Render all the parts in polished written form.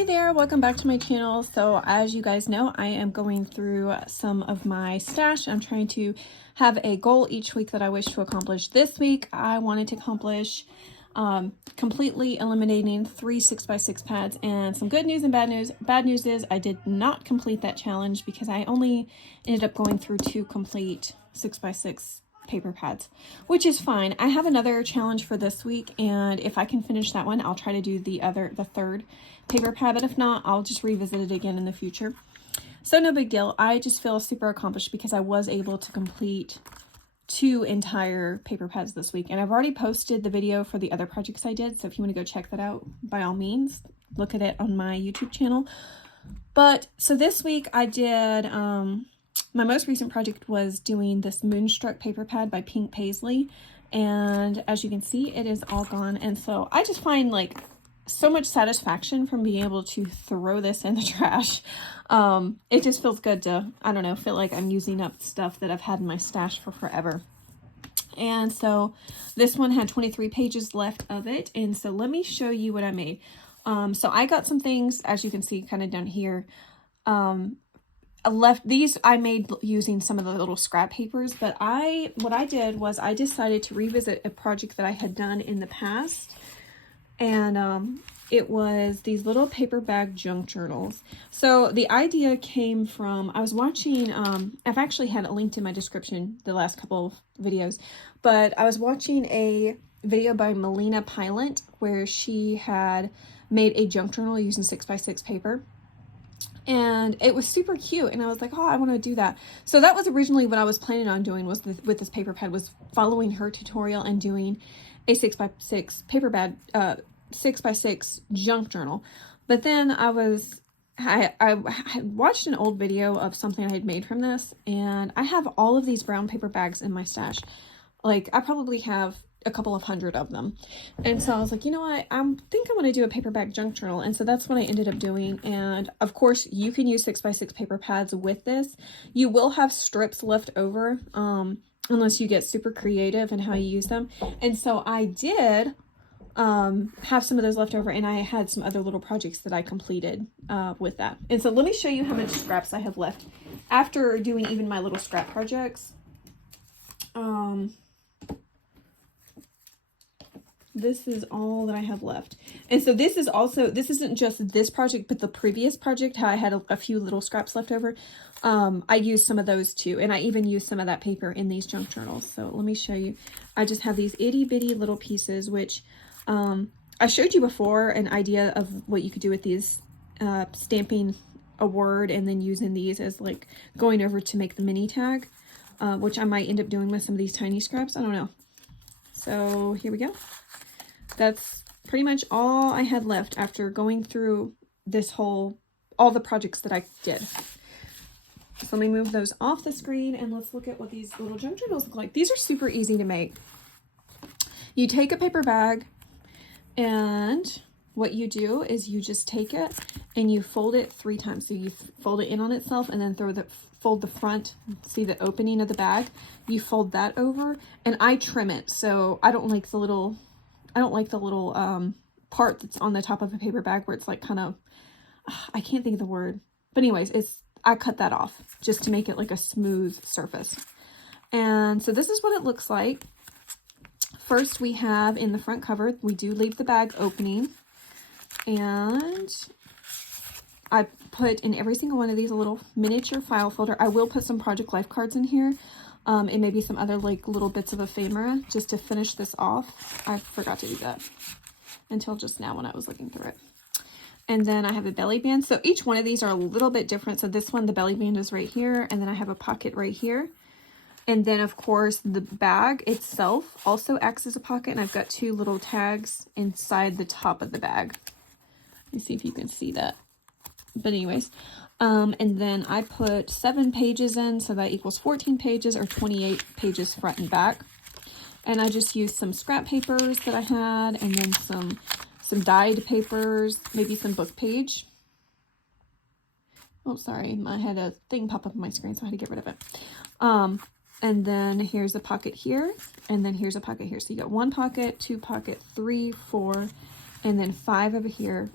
Hi there, welcome back to my channel. So as you guys know, I am going through some of my stash. I'm trying to have a goal each week that I wish to accomplish. This week I wanted to accomplish completely eliminating 3 6x6 pads, and some good news and bad news. Bad news is I did not complete that challenge because I only ended up going through 2 complete 6x6 paper pads, which is fine. I have another challenge for this week, and if I can finish that one, I'll try to do the third paper pad, but if not, I'll just revisit it again in the future. So no big deal. I just feel super accomplished because I was able to complete 2 entire paper pads this week, and I've already posted the video for the other projects I did, so if you want to go check that out, by all means, look at it on my YouTube channel. But so this week I did my most recent project was doing this Moonstruck paper pad by Pink Paisley, and as you can see, it is all gone. And so I just find like so much satisfaction from being able to throw this in the trash. It just feels good to, I don't know, feel like I'm using up stuff that I've had in my stash for forever. And so this one had 23 pages left of it, and so let me show you what I made. So I got some things, as you can see kind of down here, these I made using some of the little scrap papers, but what I did was I decided to revisit a project that I had done in the past, and it was these little paper bag junk journals. So the idea came from, I was watching, I've actually had it linked in my description the last couple of videos, but I was watching a video by Melina Pilot where she had made a junk journal using 6x6 paper. And it was super cute, and I was like, oh, I want to do that. So that was originally what I was planning on doing, was with this paper pad, was following her tutorial and doing a 6x6 paper pad, 6x6 junk journal. But then I watched an old video of something I had made from this, and I have all of these brown paper bags in my stash. Like, I probably have a couple of hundred of them. And so I was like, you know what, I think I want to do a paper bag junk journal. And so that's what I ended up doing. And of course you can use 6x6 paper pads with this. You will have strips left over, unless you get super creative in how you use them. And so I did have some of those left over, and I had some other little projects that I completed with that. And so let me show you how much scraps I have left after doing even my little scrap projects. This is all that I have left. And so this is also, this isn't just this project, but the previous project, how I had a few little scraps left over. I used some of those too. And I even used some of that paper in these junk journals. So let me show you. I just have these itty bitty little pieces, which I showed you before an idea of what you could do with these, stamping a word and then using these as like going over to make the mini tag, which I might end up doing with some of these tiny scraps. I don't know. So here we go. That's pretty much all I had left after going through this all the projects that I did. So let me move those off the screen, and let's look at what these little junk journals look like. These are super easy to make. You take a paper bag, and what you do is you just take it and you fold it 3 times. So you fold it in on itself, and then fold the front, see the opening of the bag, you fold that over, and I trim it. So I don't like the little part that's on the top of a paper bag where it's like kind of, I can't think of the word, but anyways, I cut that off just to make it like a smooth surface. And so this is what it looks like. First, we have in the front cover, we do leave the bag opening, and I put in every single one of these a little miniature file folder. I will put some Project Life cards in here, and maybe some other like little bits of ephemera just to finish this off. I forgot to do that until just now when I was looking through it. And then I have a belly band. So each one of these are a little bit different. So this one, the belly band is right here, and then I have a pocket right here. And then of course the bag itself also acts as a pocket, and I've got 2 little tags inside the top of the bag. Let me see if you can see that. But anyways, and then I put 7 pages in, so that equals 14 pages or 28 pages front and back. And I just used some scrap papers that I had, and then some dyed papers, maybe some book page. Oh, sorry, I had a thing pop up on my screen, so I had to get rid of it. And then here's a pocket here, and then here's a pocket here. So you got 1 pocket, 2 pocket, 3, 4, and then 5 over here.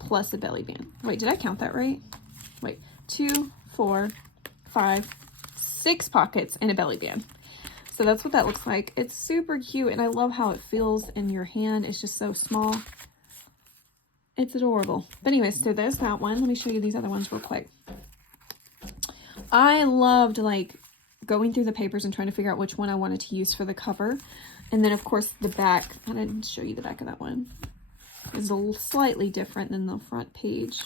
plus a belly band. Wait, did I count that right? Wait, 2, 4, 5, 6 pockets and a belly band. So that's what that looks like. It's super cute, and I love how it feels in your hand. It's just so small. It's adorable. But anyways, so there's that one. Let me show you these other ones real quick. I loved like going through the papers and trying to figure out which one I wanted to use for the cover. And then of course the back, I didn't show you the back of that one. It's a little slightly different than the front page.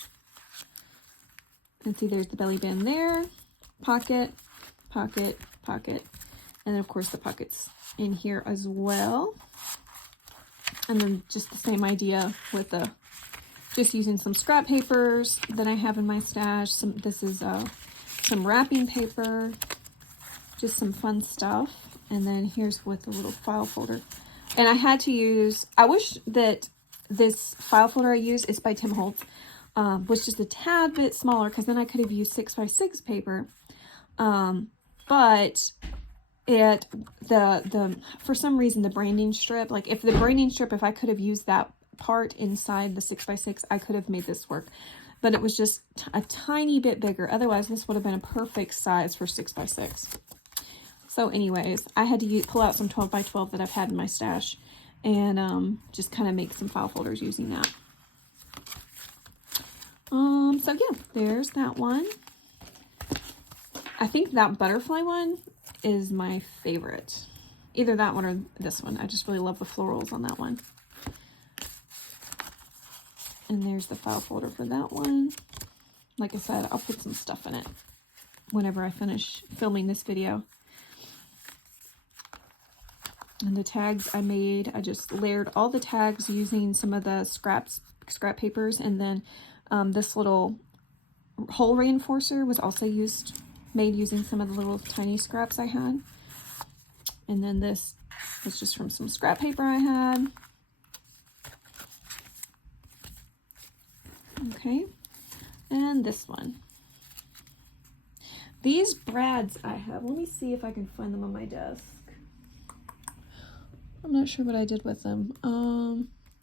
And see, there's the belly band there, pocket, pocket, pocket. And then of course the pockets in here as well. And then just the same idea with the, just using some scrap papers that I have in my stash. This is some wrapping paper, just some fun stuff. And then here's with the little file folder. And I had to use, I wish that this file folder I use is by Tim Holtz, was just a tad bit smaller, because then I could have used 6x6 paper. But for some reason, the branding strip, like if I could have used that part inside the 6x6, I could have made this work. But it was just a tiny bit bigger. Otherwise, this would have been a perfect size for 6x6. So anyways, I had to pull out some 12x12 that I've had in my stash and just kind of make some file folders using that. So yeah, there's that one. I think that butterfly one is my favorite. Either that one or this one. I just really love the florals on that one. And there's the file folder for that one. Like I said, I'll put some stuff in it whenever I finish filming this video. And the tags I made, I just layered all the tags using some of the scrap papers. And then this little hole reinforcer was also made using some of the little tiny scraps I had. And then this was just from some scrap paper I had. Okay, and this one. These brads I have, let me see if I can find them on my desk. I'm not sure what I did with them.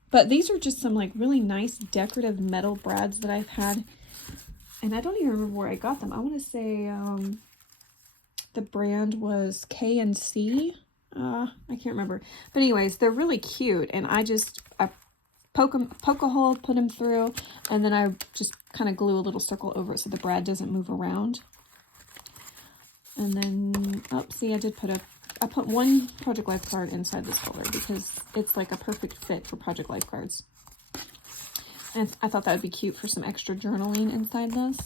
But these are just some like really nice decorative metal brads that I've had. And I don't even remember where I got them. I want to say the brand was K&C. I can't remember. But anyways, they're really cute. And I poke a hole, put them through, and then I just kind of glue a little circle over it so the brad doesn't move around. And then, oh, see, I put one Project Life card inside this folder because it's like a perfect fit for Project Life cards. And I thought that would be cute for some extra journaling inside this.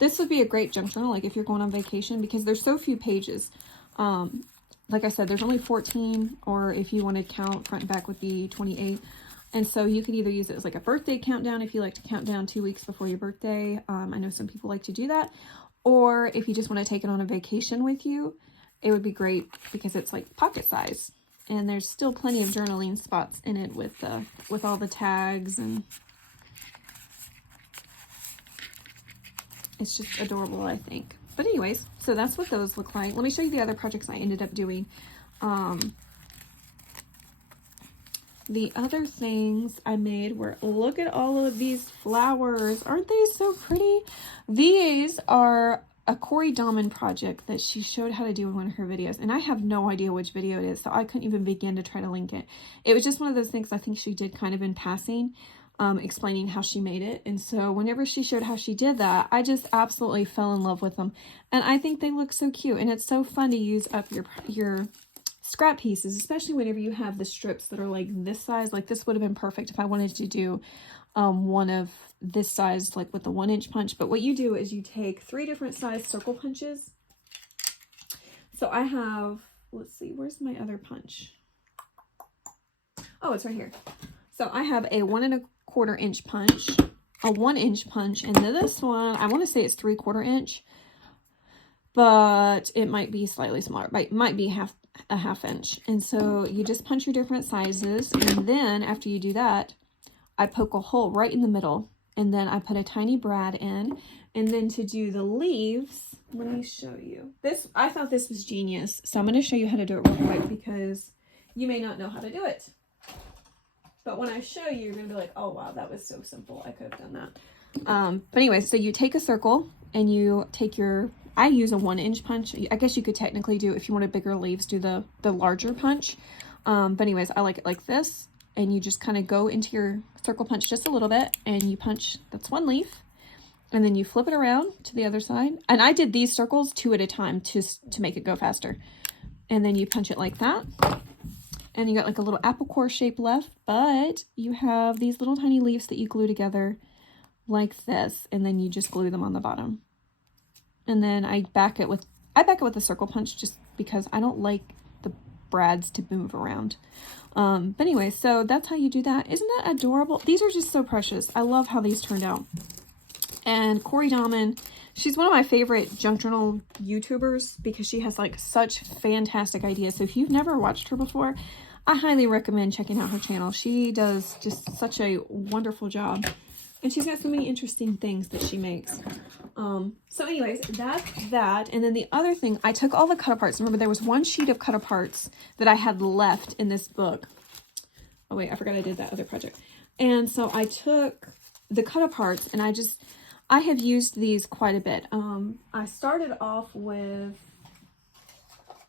This would be a great junk journal, like if you're going on vacation, because there's so few pages. Like I said, there's only 14, or if you want to count front and back would be 28. And so you could either use it as like a birthday countdown if you like to count down 2 weeks before your birthday. I know some people like to do that. Or if you just want to take it on a vacation with you, it would be great because it's like pocket size. And there's still plenty of journaling spots in it with all the tags, and it's just adorable, I think. But anyways, so that's what those look like. Let me show you the other projects I ended up doing. The other things I made were, look at all of these flowers. Aren't they so pretty? These are a Corey Dahman project that she showed how to do in one of her videos. And I have no idea which video it is, so I couldn't even begin to try to link it. It was just one of those things I think she did kind of in passing. Explaining how she made it. And so whenever she showed how she did that, I just absolutely fell in love with them. And I think they look so cute, and it's so fun to use up your scrap pieces, especially whenever you have the strips that are like this size. Like this would have been perfect if I wanted to do one of this size, like with the 1-inch punch. But what you do is you take 3 different size circle punches. So I have, let's see, where's my other punch? Oh, it's right here. So I have a 1 1/4 inch punch, a 1-inch punch, and then this one, I want to say it's 3/4 inch, but it might be slightly smaller. It might be a half inch. And so you just punch your different sizes, and then after you do that, I poke a hole right in the middle, and then I put a tiny brad in. And then to do the leaves, let me show you. This, I thought this was genius, so I'm going to show you how to do it real quick because you may not know how to do it. But when I show you, you're going to be like, oh, wow, that was so simple. I could have done that. But anyway, so you take a circle and you take your, I use a 1-inch punch. I guess you could technically do, if you wanted bigger leaves, do the larger punch. But anyways, I like it like this. And you just kind of go into your circle punch just a little bit and you punch, that's 1 leaf. And then you flip it around to the other side. And I did these circles 2 at a time to make it go faster. And then you punch it like that. And you got like a little apple core shape left, but you have these little tiny leaves that you glue together like this, and then you just glue them on the bottom. And then I back it with a circle punch just because I don't like the brads to move around. But anyway, so that's how you do that. Isn't that adorable? These are just so precious. I love how these turned out. And Corey Dahman, she's one of my favorite junk journal YouTubers because she has like such fantastic ideas. So if you've never watched her before, I highly recommend checking out her channel. She does just such a wonderful job. And she's got so many interesting things that she makes. So anyways, that's that. And then the other thing, I took all the cut aparts. Remember, there was 1 sheet of cut aparts that I had left in this book. Oh wait, I forgot I did that other project. And so I took the cut aparts and I have used these quite a bit. I started off with,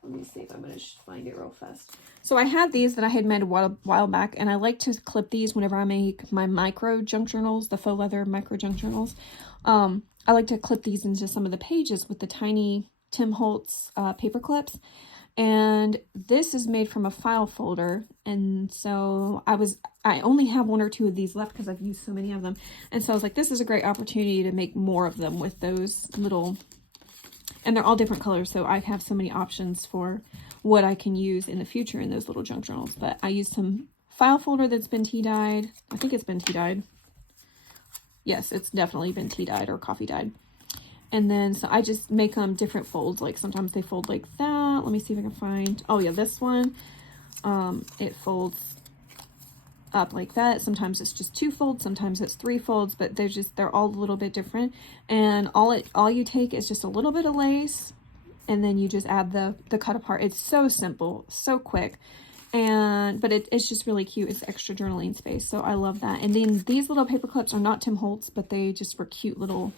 let me see if I'm going to find it real fast. So I had these that I had made a while back, and I like to clip these whenever I make my micro junk journals, the faux leather micro junk journals. I like to clip these into some of the pages with the tiny Tim Holtz paper clips. And this is made from a file folder. And so I only have 1 or 2 of these left because I've used so many of them. And so I was like, this is a great opportunity to make more of them with those little, and they're all different colors. So I have so many options for what I can use in the future in those little junk journals. But I used some file folder that's been tea dyed. I think it's been tea dyed. Yes, it's definitely been tea dyed or coffee dyed. And then, so I just make them different folds. Like sometimes they fold like that. Let me see if I can find, oh yeah, this one, it folds up like that. Sometimes it's just 2 folds, sometimes it's 3 folds, but they're all a little bit different. And all you take is just a little bit of lace, and then you just add the cut apart. It's so simple, so quick. But it's just really cute. It's extra journaling space. So I love that. And then these little paper clips are not Tim Holtz, but they just were cute little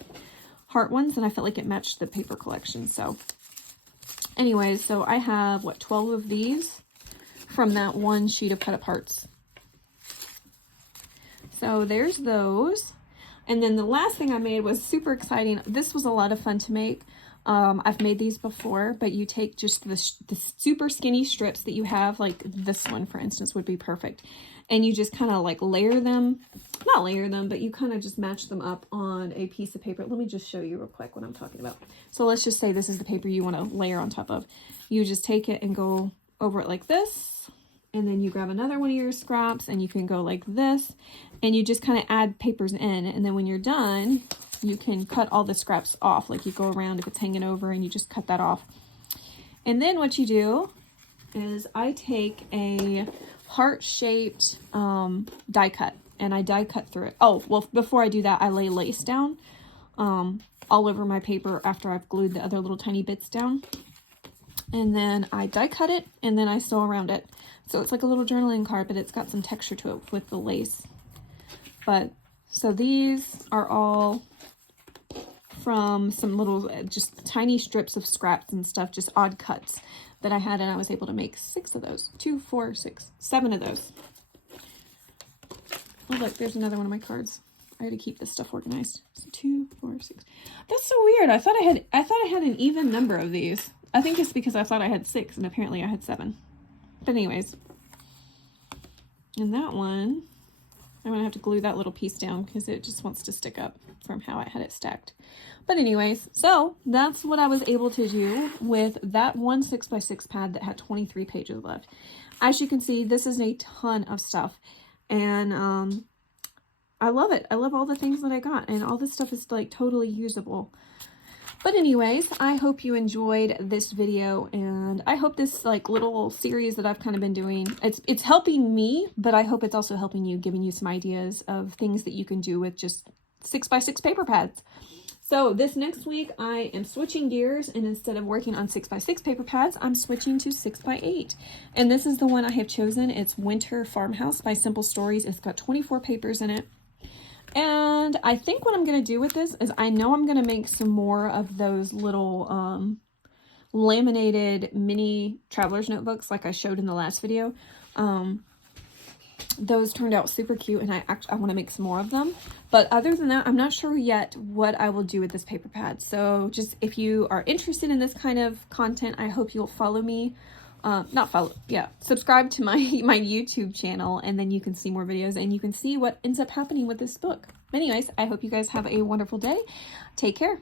heart ones, and I felt like it matched the paper collection. So anyways, so I have 12 of these from that 1 sheet of cut aparts. So there's those. And then the last thing I made was super exciting. This was a lot of fun to make. I've made these before, but you take just the super skinny strips that you have, like this one, for instance, would be perfect. And you just kind of like layer them, not layer them, but you kind of just match them up on a piece of paper. Let me just show you real quick what I'm talking about. So let's just say this is the paper you want to layer on top of. You just take it and go over it like this. And then you grab another one of your scraps and you can go like this. And you just kind of add papers in. And then when you're done, you can cut all the scraps off. Like you go around if it's hanging over and you just cut that off. And then what you do is I take a heart-shaped die cut and I die cut through it. Oh, well, before I do that, I lay lace down all over my paper after I've glued the other little tiny bits down. And then I die cut it and then I sew around it. So it's like a little journaling card, but it's got some texture to it with the lace. But so these are all from some little just tiny strips of scraps and stuff, just odd cuts that I had, and I was able to make 6 of those. 2, 4, 6, 7 of those. Oh look, there's another one of my cards. I had to keep this stuff organized. So 2, 4, 6. That's so weird. I thought I had an even number of these. I think it's because I thought I had 6 and apparently I had 7. But anyways, and that one, I'm gonna have to glue that little piece down because it just wants to stick up from how I had it stacked. But anyways, so that's what I was able to do with that one 6x6 pad that had 23 pages left. As you can see, this is a ton of stuff, and I love it. I love all the things that I got, and all this stuff is like totally usable. But anyways, I hope you enjoyed this video, and I hope this like little series that I've kind of been doing, it's helping me, but I hope it's also helping you, giving you some ideas of things that you can do with just 6x6 paper pads. So this next week I am switching gears, and instead of working on 6x6 paper pads, I'm switching to 6x8. And this is the one I have chosen. It's Winter Farmhouse by Simple Stories. It's got 24 papers in it. And I think what I'm going to do with this is I know I'm going to make some more of those little laminated mini traveler's notebooks like I showed in the last video. Those turned out super cute, and I want to make some more of them. But other than that, I'm not sure yet what I will do with this paper pad. So just if you are interested in this kind of content, I hope you'll follow me. Subscribe to my YouTube channel, and then you can see more videos and you can see what ends up happening with this book. Anyways, I hope you guys have a wonderful day. Take care.